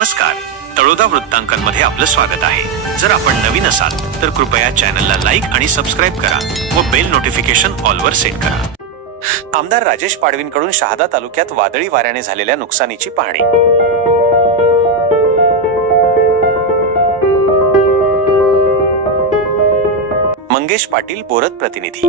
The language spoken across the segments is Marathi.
नमस्कार. तळोदा वृत्तांकनमध्ये आपलं स्वागत आहे. जर आपण नवीन असाल तर कृपया चॅनलला लाईक आणि सबस्क्राईब करा व बेल नोटिफिकेशन ऑलवर सेट करा. आमदार राजेश पाडवींकडून शहादा तालुक्यात वादळी वाऱ्याने झालेल्या नुकसानीची पाहणी. मंगेश पाटील बोरत प्रतिनिधी.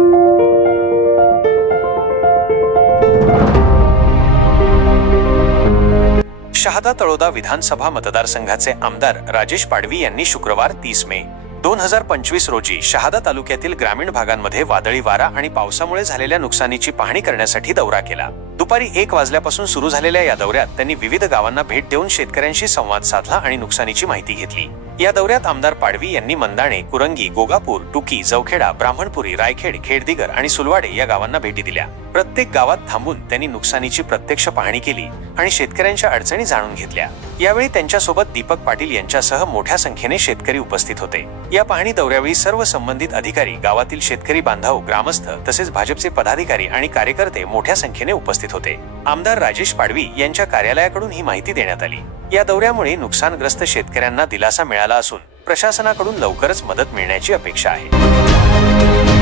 शहादा तळोदा विधानसभा मतदारसंघाचे आमदार राजेश पाडवी यांनी शुक्रवार तीस मे दोन हजार पंचवीस रोजी शहादा तालुक्यातील ग्रामीण भागांमध्ये वादळी वारा आणि पावसामुळे झालेल्या नुकसानीची पाहणी करण्यासाठी दौरा केला. दुपारी एक वाजल्यापासून सुरू झालेल्या या दौऱ्यात त्यांनी विविध गावांना भेट देऊन शेतकऱ्यांशी संवाद साधला आणि नुकसानीची माहिती घेतली. या दौऱ्यात आमदार पाडवी यांनी मंदाणे कुरंगी गोगापूर टुकी जवखेडा ब्राह्मणपुरी रायखेड खेडदिगर आणि सुलवाडे या गावांना भेटी दिल्या. प्रत्येक गावात थांबून त्यांनी नुकसानीची प्रत्यक्ष पाहणी केली आणि शेतकऱ्यांच्या अडचणी जाणून घेतल्या. यावेळी त्यांच्यासोबत दीपक पाटील यांच्यासह मोठ्या संख्येने शेतकरी उपस्थित होते. या पाहणी दौऱ्यावेळी सर्व संबंधित अधिकारी गावातील शेतकरी बांधव ग्रामस्थ तसेच भाजपचे पदाधिकारी आणि कार्यकर्ते मोठ्या संख्येने उपस्थित होते. आमदार राजेश पाडवी यांच्या कार्यालयाकडून ही माहिती देण्यात आली. या दौऱ्यामुळे नुकसानग्रस्त शेतकऱ्यांना दिलासा मिळाला असून प्रशासनाकडून लवकरच मदत मिळण्याची अपेक्षा आहे.